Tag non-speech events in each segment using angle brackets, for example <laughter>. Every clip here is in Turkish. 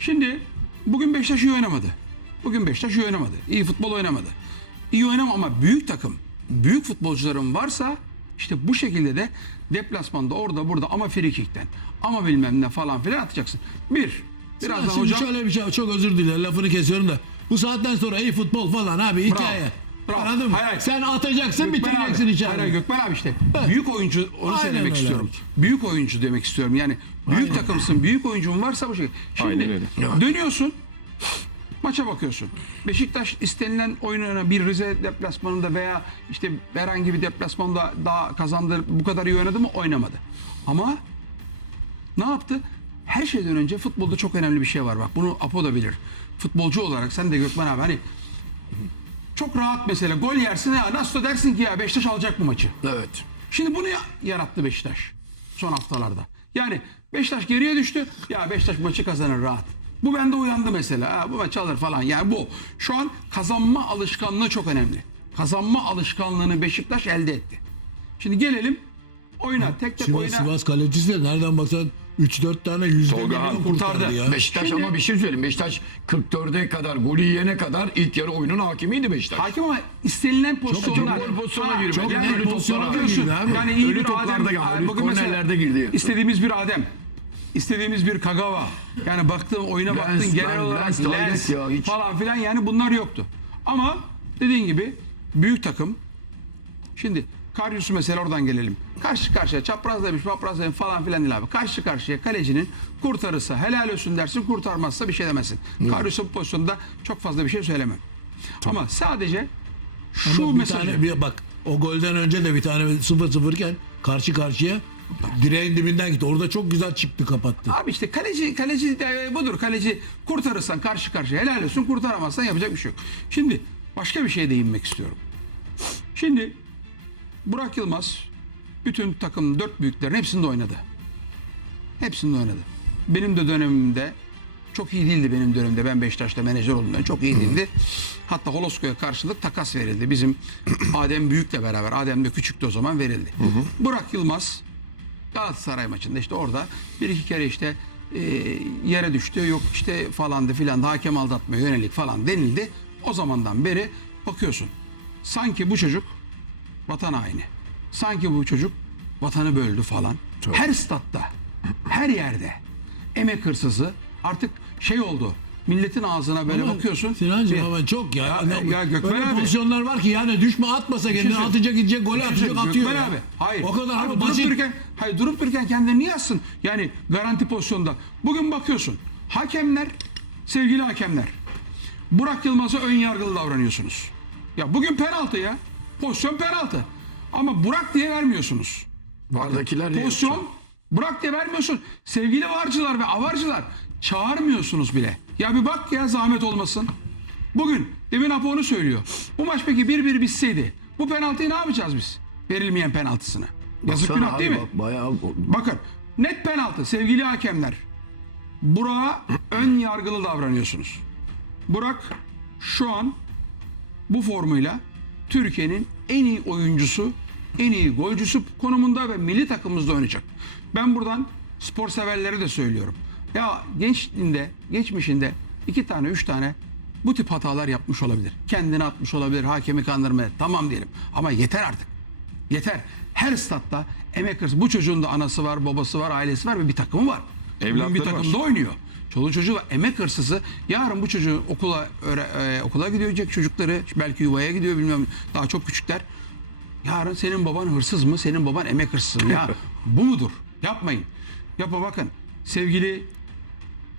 Şimdi bugün Beşiktaş iyi oynamadı. Bugün Beşiktaş iyi oynamadı. İyi futbol oynamadı. İyi oynama ama büyük takım, büyük futbolcuların varsa işte bu şekilde de deplasmanda orada burada ama frikikten ama bilmem ne falan filan atacaksın. Bir, birazdan Şimdi hocam şöyle bir şey çok özür dilerim lafını kesiyorum da bu saatten sonra iyi futbol falan abi hikaye. Bravo. Anladın mı? Hayır, hayır. Sen atacaksın Gökmen bitireceksin abi, içeride. Hayır, hayır, Gökmen abi işte. Evet. Büyük oyuncu onu Aynen söylemek öyle istiyorum. abi. Büyük oyuncu demek istiyorum. Yani büyük takımsın, büyük oyuncun varsa bu şekilde. Şimdi Aynen dönüyorsun. Maça bakıyorsun. Beşiktaş istenilen oyununa bir Rize deplasmanında veya işte herhangi bir deplasmanda daha kazandı bu kadar iyi oynadı mı? Oynamadı. Ama ne yaptı? Her şeyden önce futbolda çok önemli bir şey var bak. Bunu Apo da bilir. Futbolcu olarak sen de Gökmen abi hani çok rahat mesela gol yersin ya nasıl da dersin ki ya Beşiktaş alacak bu maçı. Evet. Şimdi bunu ya- yarattı Beşiktaş son haftalarda. Yani Beşiktaş geriye düştü. Ya Beşiktaş maçı kazanır rahat. Bu bende uyandı mesela. Ha, bu maç alır falan. Yani bu. Şu an kazanma alışkanlığı çok önemli. Kazanma alışkanlığını Beşiktaş elde etti. Şimdi gelelim oyuna. Tek tek Sivas, oyuna. Sivas kalecisi de nereden baksan 3-4 tane yüzde Tolga milyon kurtardı. kurtardı ya. Beşiktaş Şimdi- ama bir şey söyleyeyim. Beşiktaş 44'e kadar golü yiyene kadar ilk yarı oyunun hakimiydi Beşiktaş. Hakim ama istenilen pozisyonlar. çok gol pozisyona girmedi. çok Yani net ölü pozisyona toplara girdi abi. Yani iyi Ölü bir toplarda Adem. ölü bugün mesela kornerlerde girdi. İstediğimiz bir Adem. istediğimiz bir Kagawa. Yani baktığın oyuna baktın Lens, genel Lens, olarak Lens, lens, Lens ya, hiç. falan filan yani bunlar yoktu. Ama dediğin gibi büyük takım. Şimdi Karyus'u mesela oradan gelelim. Karşı karşıya çaprazdaymış maprazdaymış falan filan değil abi. Karşı karşıya kalecinin kurtarırsa helal olsun dersin kurtarmazsa bir şey demezsin. Karyus'un bu pozisyonda çok fazla bir şey söylemem. Ama sadece şu Ama bir mesajı. tane bir bak o golden önce de bir tane 0-0 iken karşı karşıya direğin dibinden gitti. Orada çok güzel çıktı kapattı. Abi işte kaleci kaleci de budur. Kaleci kurtarırsan karşı karşıya helal olsun kurtaramazsan yapacak bir şey yok. Şimdi başka bir şeye değinmek istiyorum. Şimdi Burak Yılmaz bütün takım dört büyüklerin hepsinde oynadı. Hepsinde oynadı. Benim de dönemimde çok iyi değildi benim dönemimde. Ben Beşiktaş'ta menajer olduğumda çok iyi değildi. Hatta Holosko'ya karşılık takas verildi. Bizim <clears throat> Adem Büyük'le beraber. Adem de küçüktü o zaman verildi. Burak Yılmaz Galatasaray maçında işte orada bir iki kere işte e, yere düştü yok işte falandı filan hakem aldatmaya yönelik falan denildi. O zamandan beri bakıyorsun sanki bu çocuk vatan haini. Sanki bu çocuk vatanı böldü falan. Her statta, her yerde emek hırsızı artık şey oldu. Milletin ağzına böyle Ama bakıyorsun. Sinancığım Bir- ama çok ya. Ya, Ne- ya Gökmen Öyle abi. pozisyonlar var ki yani düşme atmasa kendini söyle- atacak gidecek golü şey atacak atıyor. Gökmen ya. abi. Hayır. O kadar abi, durup basit. dururken, hayır durup dururken kendini niye yazsın? Yani garanti pozisyonda. Bugün bakıyorsun. Hakemler, sevgili hakemler. Burak Yılmaz'a ön yargılı davranıyorsunuz. Ya bugün penaltı ya. Pozisyon penaltı. Ama Burak diye vermiyorsunuz. Vardakiler de Pozisyon Burak diye vermiyorsun. Sevgili varcılar ve avarcılar çağırmıyorsunuz bile. Ya bir bak ya zahmet olmasın. Bugün demin Apo onu söylüyor. Bu maç peki 1-1 bitseydi bu penaltıyı ne yapacağız biz? Verilmeyen penaltısını. Yazık günah değil mi? Bak, bayağı Bakın net penaltı sevgili hakemler. Burak'a ön yargılı davranıyorsunuz. Burak şu an bu formuyla Türkiye'nin en iyi oyuncusu, en iyi golcüsü konumunda ve milli takımımızda oynayacak. Ben buradan spor severlere de söylüyorum. Ya gençliğinde, geçmişinde iki tane, üç tane bu tip hatalar yapmış olabilir. Kendini atmış olabilir, hakemi kandırmaya. Tamam diyelim. Ama yeter artık. Yeter. Her statta emek hırsı. Bu çocuğun da anası var, babası var, ailesi var ve bir takımı var. Bugün bir Evlatları var. takımda oynuyor. Çoluğu çocuğu var. Emek hırsızı. Yarın bu çocuğu okula öğre- e, okula gidecek çocukları belki yuvaya gidiyor bilmem daha çok küçükler. Yarın senin baban hırsız mı? Senin baban emek hırsızı mı? Ya <laughs> bu mudur? Yapmayın. Yapma bakın. Sevgili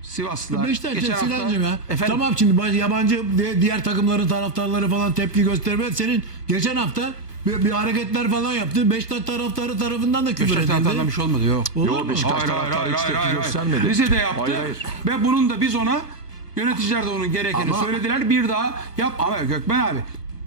Sivaslılar. Beşiktaş geçen hafta- ya. Efendim? Tamam şimdi yabancı di- diğer takımların taraftarları falan tepki göstermez. Senin geçen hafta bir, bir hareketler falan yaptı. Beşiktaş taraftarı tarafından da küfür Beşiktaş edildi. taraftarından bir şey olmadı yok. Olur Yok, mu? Beşiktaş Hayır, hayır, taraftarı hayır, hiç tepki hayır. göstermedi. Rize'de yaptı. Hayır, hayır. Ve bunun da biz ona yöneticiler de onun gerekeni Ama- söylediler. Bir daha yap ama Gökmen abi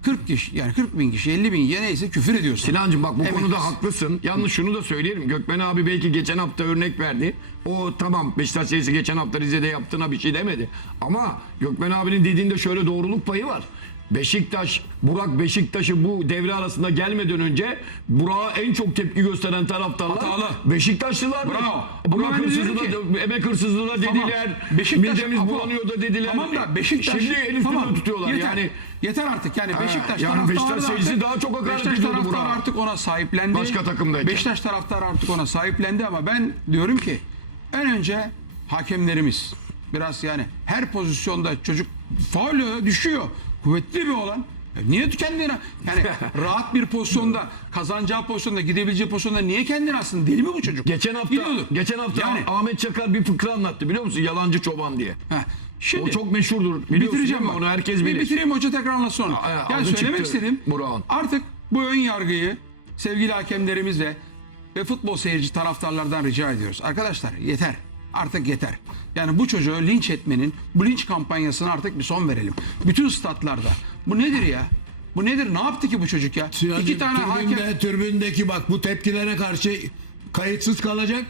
40 kişi yani 40 bin kişi 50 bin ya neyse küfür ediyorsun. Sinancım bak bu Evet. konuda haklısın. Yalnız şunu da söyleyelim. Gökmen abi belki geçen hafta örnek verdi. O tamam Beşiktaş serisi geçen hafta Rize'de yaptığına bir şey demedi. Ama Gökmen abinin dediğinde şöyle doğruluk payı var. Beşiktaş, Burak Beşiktaş'ı bu devre arasında gelmeden önce Burak'a en çok tepki gösteren taraftarlar Hatalı. Beşiktaşlılar. Bravo. Ama Burak ben hırsızlığına, diyorum emek hırsızlığına Tamam. dediler. Beşiktaş- Midemiz Apo, bulanıyor da dediler. Tamam da Beşiktaş Şimdi el üstünde tamam, tutuyorlar yeter, yani. Yeter artık yani Beşiktaş yani taraftarı Beşiktaş da seyircisi artık- daha çok hakaret Beşiktaş ediyordu taraftarı Burak'a. artık ona sahiplendi. Başka takımdayken. Beşiktaş taraftarı artık ona sahiplendi ama ben diyorum ki en önce hakemlerimiz biraz yani her pozisyonda çocuk faul düşüyor. Kuvvetli bir olan. Ya Niye kendine yani <laughs> rahat bir pozisyonda kazanacağı pozisyonda gidebileceği pozisyonda niye kendini aslında deli mi bu çocuk? Geçen hafta Gidiyordu. geçen hafta yani Ahmet Çakar bir fıkra anlattı biliyor musun? Yalancı çoban diye. heh, şimdi O çok meşhurdur. Biliyorsun bitireceğim değil mi? bak. Onu herkes Bir bilir. bitireyim hoca tekrar anlatsın onu. Aa, yani adı söylemek çıktı istedim. Burak'ın. Artık bu ön yargıyı sevgili hakemlerimizle ve futbol seyirci taraftarlardan rica ediyoruz. Arkadaşlar yeter. Artık yeter. Yani bu çocuğu linç etmenin, bu linç kampanyasına artık bir son verelim. Bütün statlarda. Bu nedir ya? Bu nedir? Ne yaptı ki bu çocuk ya? Yani İki tane tribünde, hakem... tribündeki bak bu tepkilere karşı kayıtsız kalacak.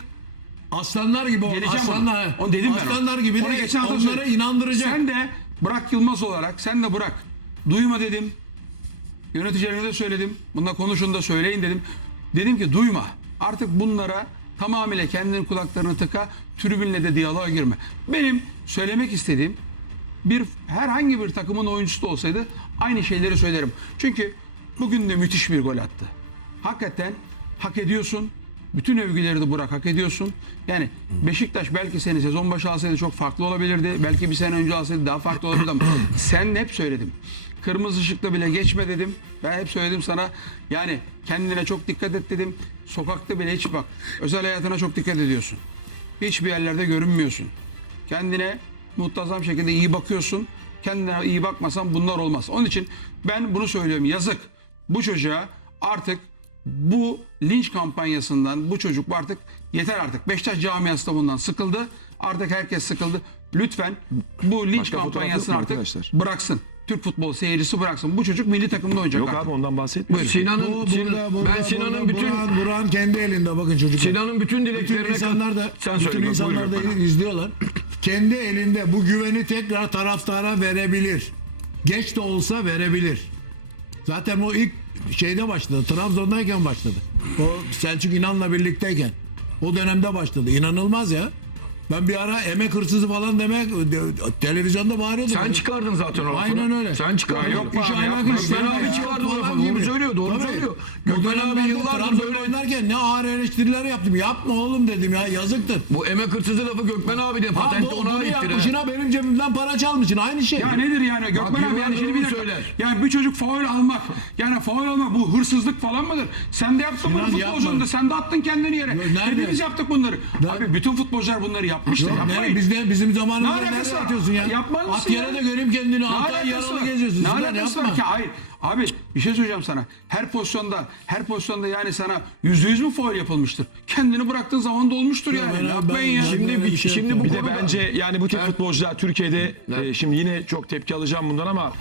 Aslanlar gibi. Geleceğim Aslanlar, ona. Onu dedim ben. aslanlar gibi Onu de geçen hafta söyledim. inandıracak. Sen de Burak Yılmaz olarak sen de Burak duyma dedim. Yöneticilerine de söyledim. Bunda konuşun da söyleyin dedim. Dedim ki duyma. Artık bunlara tamamıyla kendinin kulaklarını tıka. Tribünle de diyaloğa girme. Benim söylemek istediğim bir herhangi bir takımın oyuncusu da olsaydı aynı şeyleri söylerim. Çünkü bugün de müthiş bir gol attı. Hakikaten hak ediyorsun. Bütün övgüleri de Burak hak ediyorsun. Yani Beşiktaş belki seni sezon başı alsaydı çok farklı olabilirdi. Belki bir sene önce alsaydı daha farklı olabilirdi ama <clears throat> sen hep söyledim. Kırmızı ışıkta bile geçme dedim. Ben hep söyledim sana. Yani kendine çok dikkat et dedim. Sokakta bile hiç bak. Özel hayatına çok dikkat ediyorsun. Hiçbir yerlerde görünmüyorsun. Kendine muntazam şekilde iyi bakıyorsun. Kendine iyi bakmasan bunlar olmaz. Onun için ben bunu söylüyorum. Yazık. Bu çocuğa artık bu linç kampanyasından bu çocuk artık yeter artık. Beşiktaş camiası da bundan sıkıldı. Artık herkes sıkıldı. Lütfen bu linç Başka kampanyasını artık arkadaşlar? bıraksın. Türk futbol seyircisi bıraksın. Bu çocuk milli takımda oynayacak Yok artık. abi ondan bahsetmiyorum. Sinan'ın Bu, Sinan- burada, burada, ben Sinan'ın burada, bütün Burak'ın, Burak'ın kendi elinde bakın çocuklar. Sinan'ın bütün bütün dileklerine insanlar da sen bütün söyle. insanlar da izliyorlar. Kendi elinde bu güveni tekrar taraftara verebilir. Geç de olsa verebilir. Zaten o ilk şeyde başladı. Trabzon'dayken başladı. O Selçuk İnan'la birlikteyken. O dönemde başladı. İnanılmaz ya. Ben bir ara emek hırsızı falan demek de- televizyonda bağırıyordum. Sen çıkardın zaten o. Aynen öyle. Sen çıkardın. Ya yok İş abi, aynak yapma. Gökmen abi çıkardı o lafı. Gibi. söylüyor, doğru Tabii. söylüyor. Gökmen abi yıllardır böyle- oynarken ne ağır eleştiriler yaptım. Yapma oğlum dedim ya yazıktır. Bu emek hırsızı lafı Gökmen abi de patenti ona bunu aittir. ha. benim cebimden para çalmışsın. Aynı şey. Ya nedir yani Gökmen abi yani şimdi bir dakika. söyler. Yani bir çocuk faul almak yani faul almak bu hırsızlık falan mıdır? Sen de yaptın bunu Sinan futbolcunun yapma. da sen de attın kendini yere. Hepimiz yaptık bunları. Abi bütün futbolcular bunları yapmıştır. Yok, Yapmayın. bizde bizim zamanımızda Ne alakası nereye var? atıyorsun ya? Yapmaz mısın At yere ya? de göreyim kendini. Ne Altı ay alakası yaralı var? geziyorsun. Ne Sinan, alakası yapma. var ki? Hayır. Abi bir şey söyleyeceğim sana. Her pozisyonda her pozisyonda yani sana yüzde yüz mü faul yapılmıştır? Kendini bıraktığın zaman da olmuştur yani. ben- Yapmayın ben- ya. ben Şimdi böyle bir, şey şimdi bu Bir de bence yani bu tip futbolcular Türkiye'de e, şimdi yine çok tepki alacağım bundan ama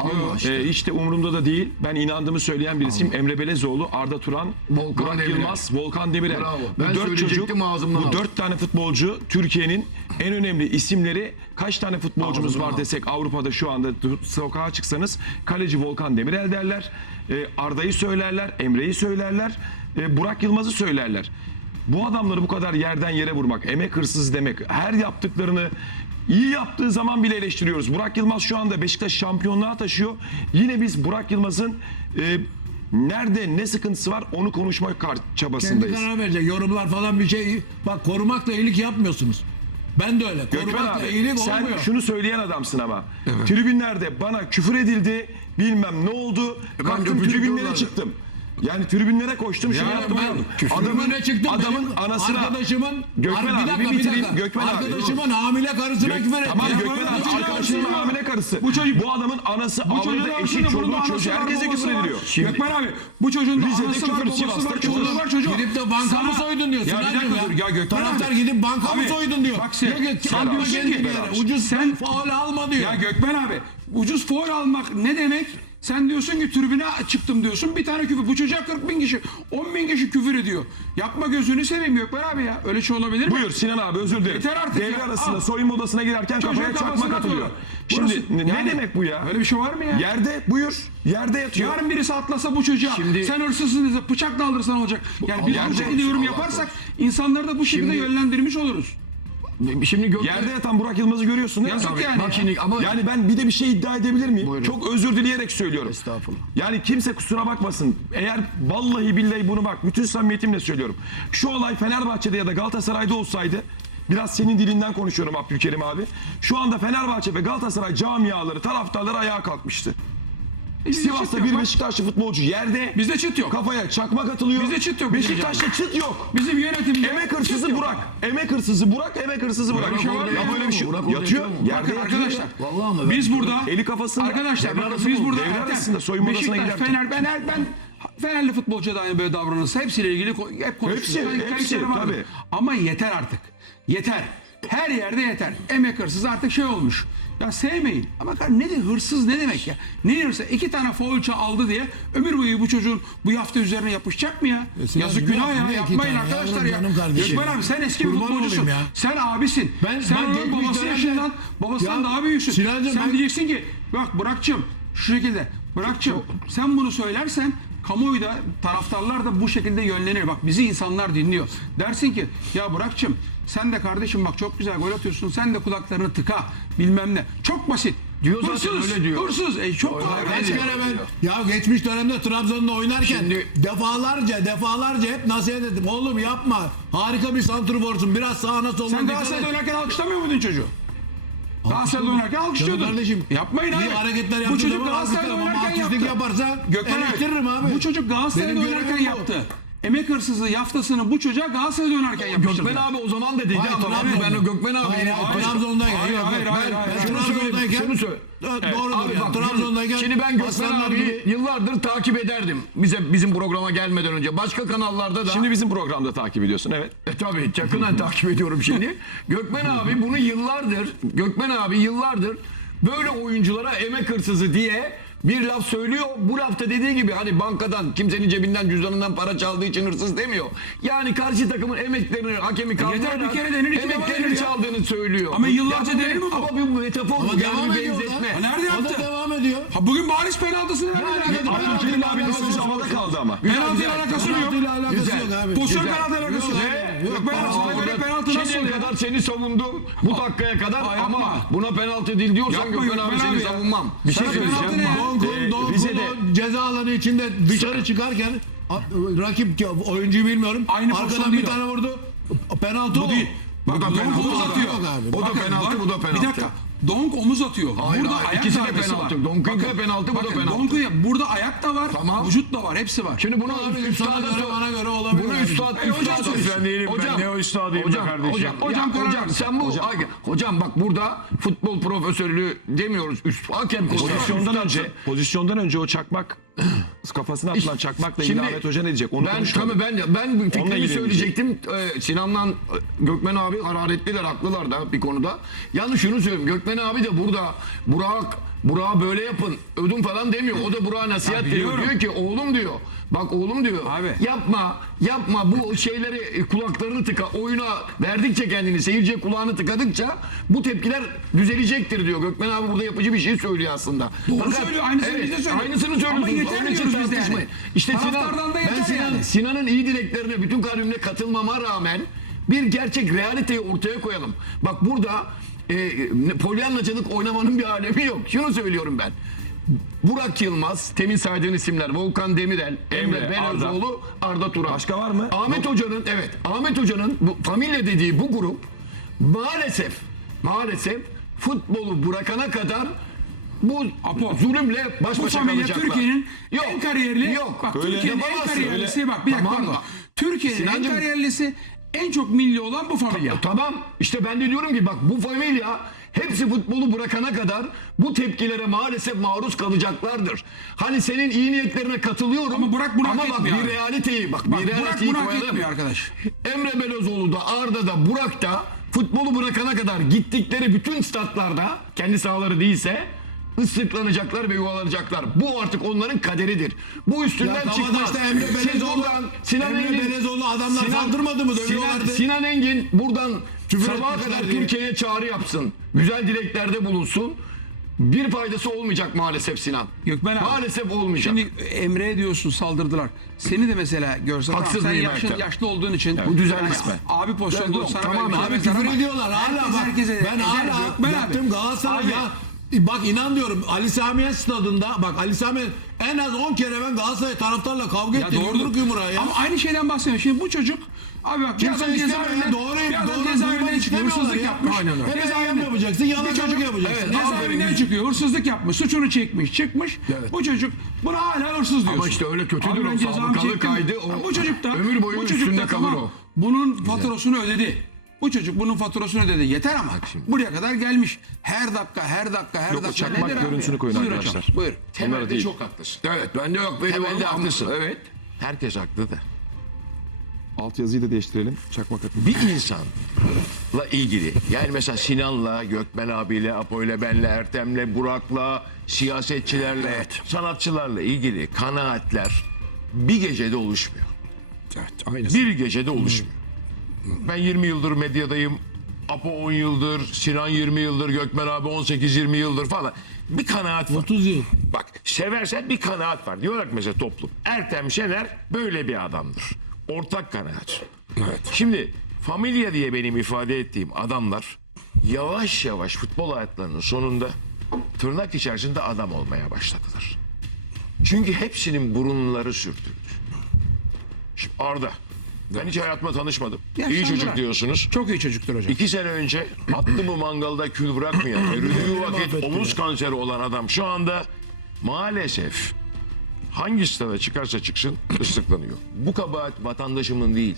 e, hiç de umurumda da değil. Ben inandığımı söyleyen birisiyim. Emre Belezoğlu, Arda Turan, Volkan Burak Demirel. Yılmaz, Volkan Demirel. Bravo. Bu Ben dört çocuk, bu dört tane futbolcu Türkiye'nin en önemli isimleri. Kaç tane futbolcumuz Ağzımdan var desek Avrupa'da şu anda sokağa çıksanız kaleci Volkan Demirel derler. E, Arda'yı söylerler, Emre'yi söylerler, e, Burak Yılmaz'ı söylerler. Bu adamları bu kadar yerden yere vurmak, emek hırsız demek, her yaptıklarını iyi yaptığı zaman bile eleştiriyoruz. Burak Yılmaz şu anda Beşiktaş şampiyonluğa taşıyor. Yine biz Burak Yılmaz'ın e, nerede ne sıkıntısı var onu konuşmak kar- Kendi çabasındayız. karar verecek. Yorumlar falan bir şey. Bak korumakla iyilik yapmıyorsunuz. Ben de öyle. Gökmen Korumakla abi iyilik sen olmuyor. şunu söyleyen adamsın ama. Tribünlerde bana küfür edildi bilmem ne oldu. ben Kalktım öpücük tribünlere çıktım. Yani tribünlere koştum şunu Yani yaptım. ben Adamın, tribüne çıktım. adamın benim anasına. arkadaşımın Gökmen abi, bir bitireyim. Gökmen abi. arkadaşımın hamile karısına küfür etti. Tamam Ya Gökmen böyle abi şey arkadaşının ya. hamile karısı. Bu çocuk- bu adamın anası, Bu çocuğun eşi, arasında bunun çoluğu, anası çocuğu var, herkese babası küfür var. ediliyor. Gökmen abi bu çocuğun da Rize'de anası var, küfür, babası Sivas'ta var, küfür. çoluğu var çocuğu. Gidip de banka mı Sana- soydun diyor Ya bir Sinancığım dakika ya. dur ya Gökmen Taraftar abi. gidip banka mı Abi, soydun diyor. bak sen- Diyor ki sen diyorsun. Ucuz sen- faul alma diyor. Ya Gökmen abi ucuz foul almak ne demek? Sen diyorsun ki tribüne çıktım diyorsun. Bir tane küfür. Bu çocuğa 40 bin kişi, 10 bin kişi küfür ediyor. Yapma gözünü seveyim Gökmen abi ya. Öyle şey olabilir mi? Buyur Sinan abi özür dilerim. Yeter artık Devre ya. arasında Al. soyunma odasına girerken Çocuğun kafaya çakmak kafasına atılıyor. atıyor. Şimdi Burası- ne yani- demek bu ya? Öyle bir şey var mı ya? Yerde buyur. Yerde yatıyor. Yarın birisi atlasa bu çocuğa Şimdi- sen hırsızsın dese bıçak kaldırsan olacak. Yani biz bu Allah şekilde yorum Allah yaparsak insanları da bu şekilde yönlendirmiş oluruz. Şimdi Gökmen... Yerde yatan Burak Yılmaz'ı görüyorsun değil mi? Yazık yani. Bak şimdi ama Yani ben bir de bir şey iddia edebilir miyim? Buyurun. Çok özür dileyerek söylüyorum. Estağfurullah. Yani kimse kusura bakmasın. Eğer vallahi billahi bunu bak bütün samimiyetimle söylüyorum. Şu olay Fenerbahçe'de ya da Galatasaray'da olsaydı biraz senin dilinden konuşuyorum Abdülkerim abi. Şu anda Fenerbahçe ve Galatasaray camiaları, taraftarları ayağa kalkmıştı. Bizde Sivas'ta çıt yok bir. Beşiktaşlı futbolcu yerde Bizde çıt yok. kafaya çakmak atılıyor. Bizde çıt yok. Beşiktaş'ta çıt yok. Bizim yönetimde Emek çıt hırsızı yok. Burak. Emek hırsızı Burak. Emek hırsızı Burak. Bir şey var ya böyle bir şey. Burak Yatıyor. Yerde Bakın yatıyor. arkadaşlar. Vallahi? Ben- Biz burada Eli kafasında. Arkadaşlar Devre bakın arası biz bu. burada arasında soyunma odasına Beşiktaş, giderken. Fener ben her ben Fenerli futbolcu da aynı böyle davranırsa hepsiyle ilgili hep konuşuruz. Hepsi, hepsi, tabii. Ama yeter artık. Yeter. Her yerde yeter. Emek hırsızı artık şey olmuş. Ya sevmeyin. Ama ne de hırsız ne demek ya? Ne hırsız? İki tane faul aldı diye ömür boyu bu çocuğun bu yafta üzerine yapışacak mı ya? E, Yazık günah ya. Yapmayın arkadaşlar ya. Gökmen abi sen eski bir futbolcusun. ya. Sen abisin. Ben- sen ben onun babası yaşından babasından Ya, daha büyüksün. Sinancım, sen ben- diyeceksin ki bak Burak'cığım şu şekilde Burak'cığım sen bunu söylersen kamuoyu da taraftarlar da bu şekilde yönlenir. Bak bizi insanlar dinliyor. Dersin ki ya Burak'cığım sen de kardeşim bak çok güzel gol atıyorsun. Sen de kulaklarını tıka bilmem ne. Çok basit. Diyor zaten, hırsız, öyle diyor. Hırsız. E, çok kolay. Ya geçmiş dönemde Trabzon'da oynarken Şimdi- defalarca defalarca hep nasihat ettim. Oğlum yapma. Harika bir santrforsun. Biraz sağına soluna Sen Galatasaray'da oynarken alkışlamıyor muydun çocuğu? Galatasaray'da oynarken alkışlıyordun. Kardeşim, Yapmayın iyi abi. hareketler Bu çocuk zaman Galatasaray'da alkışlarım ama oynarken artistlik yaptı. yaparsa Gökmen abi, eleştiririm abi. Bu çocuk Galatasaray'da Benim oynarken görevim bu. yaptı. Emek hırsızı yaftasını bu çocuğa Galatasaray'da oynarken yapmıştır. Gökmen abi o zaman da dedi Hayır, ama abi ben o Gökmen abi Hayır, hayır. Trabzon'dayken. Hayır, hayır, hayır, Ben- hayır. ben Şunu söyleyeyim, şunu söyle. Doğrudur Abi ya. bak, Trabzon'dayken Şimdi ben Gökmen abi yıllardır takip ederdim. Bize bizim programa gelmeden önce. Başka kanallarda da. Şimdi bizim programda takip ediyorsun evet. E tabii yakından takip ediyorum şimdi. <laughs> Gökmen abi bunu yıllardır, Gökmen abi yıllardır böyle oyunculara emek hırsızı diye bir laf söylüyor. Bu lafta dediği gibi hani bankadan kimsenin cebinden cüzdanından para çaldığı için hırsız demiyor. Yani karşı takımın emeklerini hakemi kaldırarak bir kere denir, iki defa denir emeklerini ya. çaldığını söylüyor. Ama yıllarca Ya bu denir mi bu? Ama bir metafor Ama bu. devam Yani bir ediyor benzetme. Ha, nerede O da yaptı? devam ediyor. Ha, bugün bariz penaltısını verdi. Yani- Abdülkerim abinin sözü havada kaldı ama. Penaltıyla alakası yok. Penaltıyla alakası Güzel. yok abi. Pozisyon Güzel. penaltıyla alakası yok. Yok, yok. Abi Aa, sana göre orada penaltı nasıl şimdiye oluyor? kadar seni savundum bu dakikaya kadar Aa, yapma. ama buna penaltı değil diyorsan Yapma Gökmen abi seni abi ya. savunmam. Bir şey Sana söyleyeceğim. penaltı ne? Donkun, Ee, Donkun Rize'de- ceza alanı içinde dışarı çıkarken a- rakip oyuncuyu bilmiyorum. Aynı pozisyon Arkadan değil bir o. tane vurdu. Penaltı Bu o. değil. Bak, Bu da penaltı, omuz o da atıyor. penaltı abi. O da Bakın, penaltı, bak, bu da penaltı. Bir dakika. Donk omuz atıyor. Hayır, burada hayır, ayak ikisi de darbesi penaltı. var. Donk'un da penaltı, bu da penaltı. Donk'un- burada ayak da var, Tamam. vücut da var, hepsi var. Şimdi bunu Abi, üstada sana göre, bana göre olabilir Bunu üstad, E, hocam üstad söz. ben değilim. ben ne o üstadıyım be hocam, kardeşim. Hocam, Hocam ya, karar hocam versin. sen bu hocam. hocam bak burada futbol profesörlüğü demiyoruz. Üst hakem kurulu. Pozisyondan önce pozisyondan önce o çakmak kafasına atılan çakmakla Şimdi Ahmet Hoca ne diyecek? Onu ben konuşmadık. tabii ben ben fikrimi söyleyecektim. Ee, Sinan'la e, Gökmen abi hararetliler, haklılar da bir konuda. Yalnız şunu söyleyeyim. Gökmen abi de burada Burak Burak'a böyle yapın. Ödün falan demiyor. O da Burak'a nasihat veriyor. Diyor ki oğlum diyor. Bak oğlum diyor. Abi. Yapma. Yapma bu şeyleri e, kulaklarını tıka. Oyuna verdikçe kendini seyirciye kulağını tıkadıkça bu tepkiler düzelecektir diyor. Gökmen abi burada yapıcı bir şey söylüyor aslında. Doğru söylüyor, aynısını biz de söylüyoruz. Aynısını söylüyorsunuz. Ama yeter Onun için diyoruz biz de tartışmayın. yani. İşte Sinan, da ben yeter Sinan, yani. Sinan'ın iyi dileklerine bütün kalbimle katılmama rağmen bir gerçek realiteyi ortaya koyalım. Bak burada e, polyanlacılık oynamanın bir alemi yok. Şunu söylüyorum ben. Burak Yılmaz, temin saydığın isimler Volkan Demirel, Emre, Emre, Belözoğlu, Arda Turan. Başka var mı? Ahmet Hoca'nın evet Ahmet Hoca'nın bu familya dediği bu grup maalesef maalesef futbolu bırakana kadar bu Apo, zulümle baş Bu başa familya kalacaklar. Türkiye'nin Yok, en kariyerli, yok. bak. Türkiye'nin en kariyerlisi, öyle. bak bir dakika Tamam? Türkiye'nin en kariyerlisi, en çok milli olan bu familya. Ya tamam işte ben de diyorum ki bak bu familya hepsi futbolu bırakana kadar bu tepkilere maalesef maruz kalacaklardır. Hani senin iyi niyetlerine katılıyorum. Ama Burak bunu hak Ama bak bir abi. realiteyi bak, Bak bir Burak realiteyi bunu hak etmiyor arkadaş. Emre Belözoğlu da Arda da Burak da futbolu bırakana kadar gittikleri bütün statlarda kendi sahaları değilse ıslıklanacaklar ve yuvalanacaklar. Bu artık onların kaderidir. Bu üstünden Ya çıkmaz. Kabataş'ta Emre Belezoğlu, buradan Sinan Emre Engin, Belezoğlu adamlar saldırmadı mı? Sinan. Sinan Engin buradan Küfür sabaha kadar. Türkiye'ye çağrı yapsın. Güzel dileklerde bulunsun. Bir faydası olmayacak maalesef Sinan. Gökmen abi. Maalesef olmayacak. Şimdi Emre'ye diyorsun saldırdılar. Seni de mesela görse tamam, Haksız sen mıyım yaşlı, Ertem? yaşlı olduğun için Bu düzelmez mi? Abi pozisyonda Yok, sana tamam belki abi, küfür ediyorlar hala herkes bak. herkese ben hala Gökmen abi. yaptım Galatasaray ya. Bak inan diyorum Ali Sami Yen stadında bak Ali Sami Yen- en az 10 kere ben Galatasaray taraftarla kavga ettim. Yumruk yumruğa ya. Ama aynı şeyden bahsediyorum. Şimdi bu çocuk abi bak bir Kimse adam istemiyor cezaevinde. Doğru, bir adam doğru cezaevinden çıkıyor, istemiyorlar hırsızlık ya. yapmış. Aynen öyle. Cezaevinden- yayın yapacaksın, çocuk- yapacaksın. Evet, Aferin. cezaevinden çıkıyor, hırsızlık yapmış, suçunu çekmiş, çıkmış. Evet. Bu çocuk buna hala hırsız diyorsun. Ama işte öyle kötüdür Abi ben o, cezamı sabıkalı çektim. kaydı, o bu çocuk da ömür boyu bu çocuk da üstünde kalır o. Bunun faturasını ödedi. Bu çocuk bunun faturasını ödedi. Yeter ama buraya kadar gelmiş. Her dakika, her dakika, her Yok, o dakika. çakmak nedir abi? görüntüsünü koyun Buyur arkadaşlar. Hocam, buyur. Temelde değil. çok haklısın. Evet ben de yok. Benim Temelde ama- haklısın. Evet. Herkes haklı da. Alt yazıyı da değiştirelim. Çakmak atın. Bir insanla ilgili yani mesela Sinan'la, Gökmen abiyle, Apo'yla, benle, Ertem'le, Burak'la, siyasetçilerle, sanatçılarla ilgili kanaatler bir gecede oluşmuyor. Evet, aynı. Bir gecede oluşmuyor. Ben 20 yıldır medyadayım. Apo 10 yıldır, Sinan 20 yıldır, Gökmen abi 18-20 yıldır falan. Bir kanaat var. 30 yıl. Bak seversen bir kanaat var. Diyorlar ki mesela toplum. Ertem Şener böyle bir adamdır. Ortak kanaat. Evet. Şimdi familya diye benim ifade ettiğim adamlar yavaş yavaş futbol hayatlarının sonunda tırnak içerisinde adam olmaya başladılar. Çünkü hepsinin burunları sürtüldü. Şimdi Arda. Ben hiç hayatımda tanışmadım. İyi çocuk diyorsunuz. Çok iyi çocuktur hocam. İki sene önce attı mı mangalda kül bırakmayan, <clears throat> yürüdüğü vakit omuz kanseri olan adam şu anda maalesef hangi stada çıkarsa çıksın ıslıklanıyor. Bu kabahat vatandaşımın değil,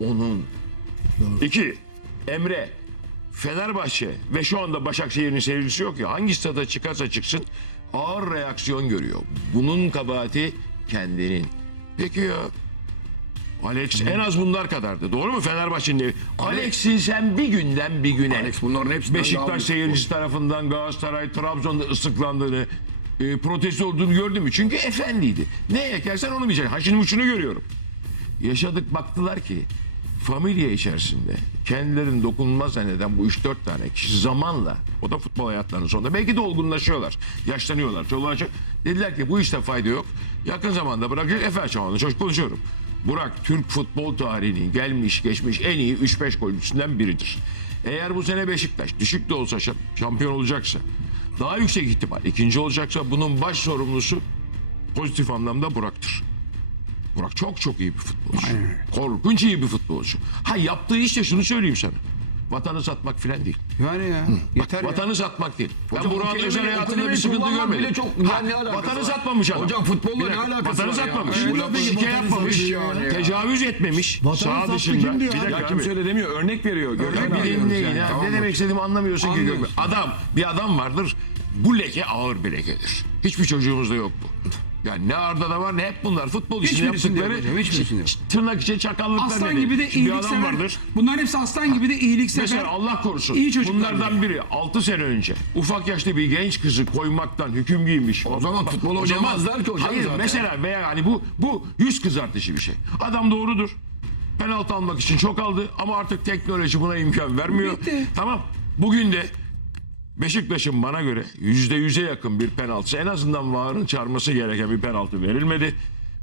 onun. İki, Emre, Fenerbahçe ve şu anda Başakşehir'in seyircisi yok ya hangi stada çıkarsa çıksın ağır reaksiyon görüyor. Bunun kabahati kendinin. Peki ya Alex en az bunlar kadardı. Doğru mu Fenerbahçe'nin? Alex'in sen bir günden bir güne Alex bunların hepsinden daha Beşiktaş büyük seyircisi tarafından Galatasaray, Trabzon'da ıslıklandığını, e, protesto olduğunu gördün mü? Çünkü efendiydi. Ne ekersen onu bileceksin. Ha şimdi şunu görüyorum. Yaşadık baktılar ki familya içerisinde kendilerini dokunulmaz zanneden bu 3-4 tane kişi zamanla o da futbol hayatlarının sonunda belki de olgunlaşıyorlar. Yaşlanıyorlar. Çoluğa ço- Dediler ki bu işte fayda yok. Yakın zamanda bırakacak. Efe Çağan'la çocuk konuşuyorum. Burak Türk futbol tarihinin gelmiş geçmiş en iyi 3-5 golcüsünden biridir. Eğer bu sene Beşiktaş düşük de olsa şa- şampiyon olacaksa daha yüksek ihtimal ikinci olacaksa bunun baş sorumlusu pozitif anlamda Burak'tır. Burak çok çok iyi bir futbolcu. Korkunç iyi bir futbolcu. Ha yaptığı işte şunu söyleyeyim sana. Vatanı satmak filan değil. Yani ya. Yeter ya. Vatanı satmak değil. Ben Hocam, o hayatında bir sıkıntı görmedim. bile çok- Ha, ne alakası vatanı var? satmamış adam. Hocam, futbolla ne alakası Vatanı var ya? satmamış. Evet. Bu lafı şike yapmamış. Yani ya. Tecavüz etmemiş. Vatanı Sağ dışında. kim Bir ya? dakika Ya abi. kimse öyle demiyor. Örnek veriyor. Örnek bir dinleyin Ne demek istediğimi anlamıyorsun ki. Adam, bir adam vardır. Bu leke ağır bir lekedir. Hiçbir çocuğumuzda yok bu. Yani ne Arda'da var ne hep bunlar. Futbol yok yaptıkları hocam, hiçbirisinde yok. tırnak içi çakallıklar Aslan gibi de Şimdi bir adam vardır. Bunların hepsi aslan gibi de iyilik sever. Mesela Allah korusun. İyi çocuklar Bunlardan biri 6 sene önce ufak yaşta bir genç kızı koymaktan hüküm giymiş. O zaman futbol O zaman- oynamazlar ki hocam Hayır zaten. mesela veya hani bu bu yüz kızartıcı bir şey. Adam doğrudur. Penaltı almak için çok aldı ama artık teknoloji buna imkan vermiyor. Bitti. Tamam. Bugün de Beşiktaş'ın bana göre yüzde yüze yakın bir penaltısı en azından VAR'ın çağırması gereken bir penaltı verilmedi.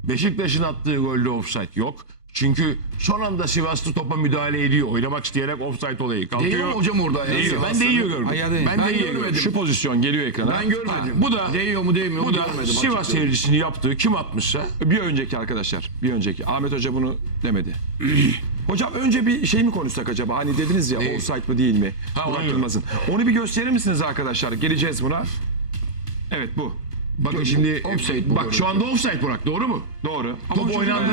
Beşiktaş'ın attığı golde offside yok. Çünkü son anda Sivaslı topa müdahale ediyor. Oynamak isteyerek offside olayı kalkıyor. Değiyor mu hocam orada? ya? Değiyor. Ben değiyor gördüm. Ayağı. Ben Ben değiyor görmedim. Şu pozisyon geliyor ekrana. Ben görmedim. bu da- değiyor mu değmiyor mu Bu da görmedim. Sivas seyircisini yaptığı kim atmışsa Bir önceki arkadaşlar. Bir önceki. Ahmet Hoca bunu demedi. <clears throat> Hocam önce bir şey mi konuşsak acaba? Hani dediniz ya offside mı değil mi? Ha, Burak onu- Yılmaz'ın. Onu bir gösterir misiniz arkadaşlar? Geleceğiz buna. Evet bu. bakın şimdi offside bak şu anda offside Burak doğru mu? Doğru. Ama Top oynandı.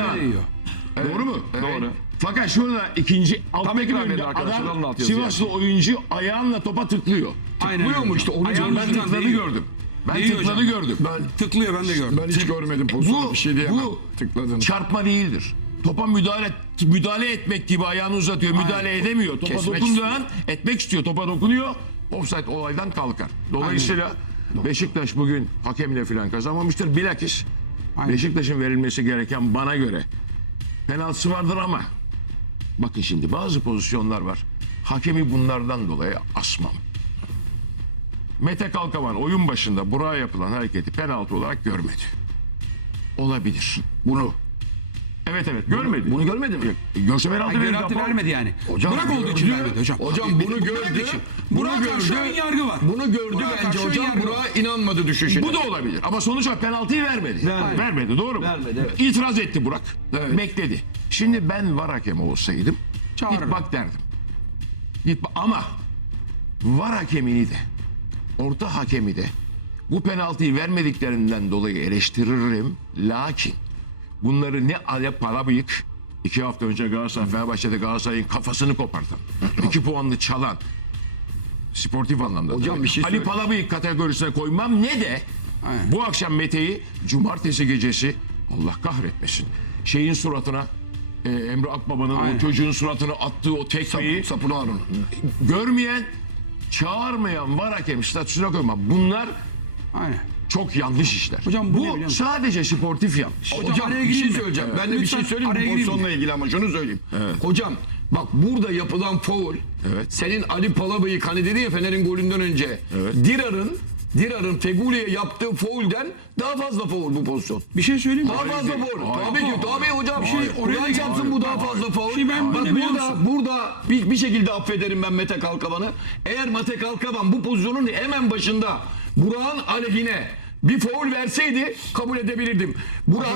Yiyor. Doğru mu? Doğru. Fakat şurada ikinci alttaki ekran verin bölümde arkadaşlar, adam alt yazıyı. Sivaslı oyuncu ayağınla topa tıklıyor. Aynen Tıklıyor mu işte onu Ayağını Ben tıkladı gördüm. Ben Değiyor tıkladı hocam. gördüm. Tıklıyor ben de gördüm. Ben hiç görmedim pozisyonu Bu, bir şey diyemem. bu Tıkladın. çarpma değildir. Topa müdahale müdahale etmek gibi ayağını uzatıyor. Müdahale edemiyor. Topa Kesmek dokunduğu an etmek istiyor. Topa dokunuyor. Offside olaydan kalkar. Dolayısıyla Beşiktaş bugün hakemle falan kazanmamıştır. Bilakis Aynen. Beşiktaş'ın verilmesi gereken bana göre penaltısı vardır ama bakın şimdi bazı pozisyonlar var. Hakemi bunlardan dolayı asmam. Mete Kalkavan oyun başında Burak'a yapılan hareketi penaltı olarak görmedi. Olabilir. Bunu. Evet evet görmedi. Bunu görmedi mi? Görse penaltı verir. Garanti Apo. vermedi yani. Hocam Burak olduğu için gördü. vermedi hocam. Hocam Abi, bunu Burak gördü. Bunu karşı gördü. ön yargı var. Bunu gördü Burak'a bence hocam. Burak'a inanmadı düşüşüne. Bu da olabilir ama sonuç olarak penaltıyı vermedi. Vermedi. Vermedi doğru mu? Vermedi, evet. İtiraz etti Burak. Evet. Bekledi. Şimdi ben var hakemi olsaydım Çağırırım. git bak derdim. Git bak ama var hakemini de orta hakemi de bu penaltıyı vermediklerinden dolayı eleştiririm. Lakin bunları ne ale para bıyık iki hafta önce Galatasaray Fenerbahçe'de Galatasaray'ın kafasını kopartan iki puanlı çalan sportif anlamda. Hocam tabii. bir şey Ali Palabıyık kategorisine koymam ne de Aynen. bu akşam Mete'yi cumartesi gecesi Allah kahretmesin şeyin suratına e, Emre Akbaba'nın o çocuğun suratına attığı o tekmeyi Sapını Harun. görmeyen çağırmayan var hakem statüsüne koymam. Bunlar Aynen. Çok yanlış işler. Hocam bu ne biliyor bu musun? sadece sportif yanlış. Hocam, araya bir şey gireyim mi? söyleyeceğim. Ben de bir Lütfen şey söyleyeyim araya bu gireyim mi? pozisyonla ilgili ama şunu söyleyeyim. Hocam bak burada yapılan foul Evet. senin Ali Palabıyık hani dedi ya Fener'in golünden önce Evet. Dirar'ın Dirar'ın Feguli'ye yaptığı foul'den daha fazla foul bu pozisyon. Bir şey söyleyeyim mi? Daha fazla foul. Tabii ki tabii hocam. Şey oraya oraya çarpsın bu daha fazla foul. Şimdi ben Bak biliyor burada, musun? burada bir, bir şekilde affederim ben Mete Kalkavan'ı. Eğer Mete Kalkavan bu pozisyonun hemen başında Burak'ın aleyhine bir foul verseydi kabul edebilirdim. Burak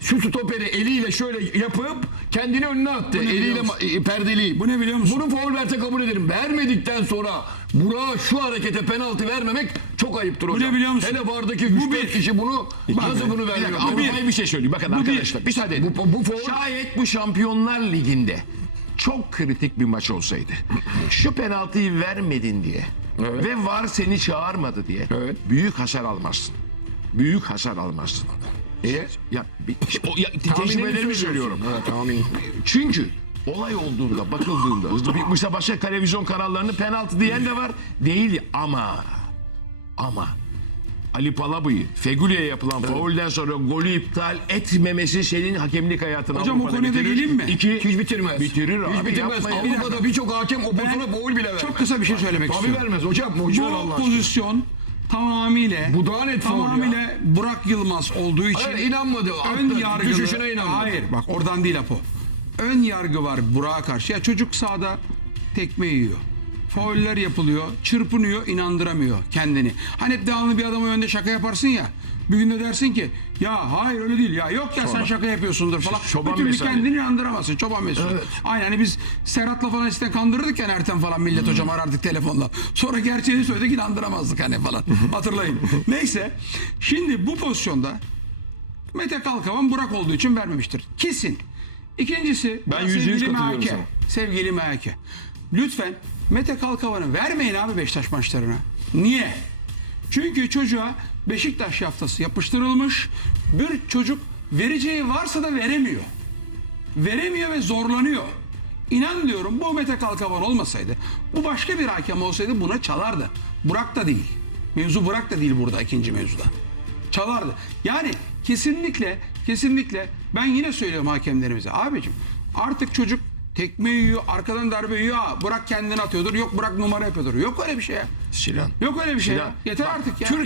şu stoperi eliyle şöyle yapıp kendini önüne attı. ne biliyor Eliyle musun? ma- e, perdeleyip. Bu ne biliyor musun? Bunu foul verse kabul ederim. Vermedikten sonra Burak'a şu harekete penaltı vermemek çok ayıptır hocam. ne biliyor musun? Hele vardaki Bu 3-5 bir. kişi bunu nasıl bunu Bir vermiyor? dakika Avrupa'ya bir şey söyleyeyim. Bakın arkadaşlar müsaade edin. Bu, bu foul Şayet bu Şampiyonlar Ligi'nde çok kritik bir maç olsaydı. Şu penaltıyı vermedin diye ve var seni çağırmadı diye Evet. büyük hasar almazsın. Büyük hasar almazsın orada. Niye? Ya, bir, o, ya tecrübelerimi söylüyorum. Ha, tahmin. Çünkü olay olduğunda bakıldığında hızlı bir mesela başka televizyon kanallarını penaltı diyen de var. Değil ama ama Ali Palabıyı Feguli'ye yapılan faulden sonra golü iptal etmemesi senin hakemlik hayatını Hocam o Avrupa'da konuya da geleyim mi? İki, Hiç bitirmez. Bitirir Hiç abi, bitirmez. Avrupa'da birçok hakem o pozisyona foul bile vermez. Çok kısa bir şey söylemek Tabii istiyorum. vermez hocam. Bu pozisyon tamamıyla Bu daha net ya. tamamıyla Burak Yılmaz olduğu için Hayır, inanmadı. ön yargılı. Düşüşüne inanmadı. Hayır bak oradan değil Apo. Ön yargı var Burak'a karşı. Ya çocuk sahada tekme yiyor. Fauller yapılıyor. Çırpınıyor. inandıramıyor kendini. Hani hep devamlı bir adamın önünde şaka yaparsın ya. Bir günde dersin ki ya hayır öyle değil ya yok ya sen şaka yapıyorsundur falan. Çoban bir türlü mesajı. kendini inandıramazsın. Çoban mesajı. Aynen hani biz Serhat'la falan işte kandırırdık ya Ertem falan millet hocam arardık telefonla. Sonra gerçeğini söyledik inandıramazdık hani falan. Hatırlayın. Neyse. Şimdi bu pozisyonda Mete Kalkavan Burak olduğu için vermemiştir. Kesin. İkincisi Ben ya yüzde yüz sevgili katılıyorum Meake, sana. Sevgili Meake. Lütfen Mete Kalkavan'ı vermeyin abi Beşiktaş maçlarına. Niye? Çünkü çocuğa Beşiktaş yaftası yapıştırılmış. Bir çocuk vereceği varsa da veremiyor. Veremiyor ve zorlanıyor. İnan diyorum bu Mete Kalkavan olmasaydı, bu başka bir hakem olsaydı buna çalardı. Burak da değil. Mevzu Burak da değil burada ikinci mevzuda. Çalardı. Yani kesinlikle, kesinlikle ben yine söylüyorum hakemlerimize. Abicim artık çocuk tekme yiyor, arkadan darbe yiyor. Aa, Burak kendini atıyordur. Yok Burak numara yapıyordur. Yok öyle bir şey. Sinan. Yok öyle bir şey. Sinan. Yeter bak, artık ya. Türkiye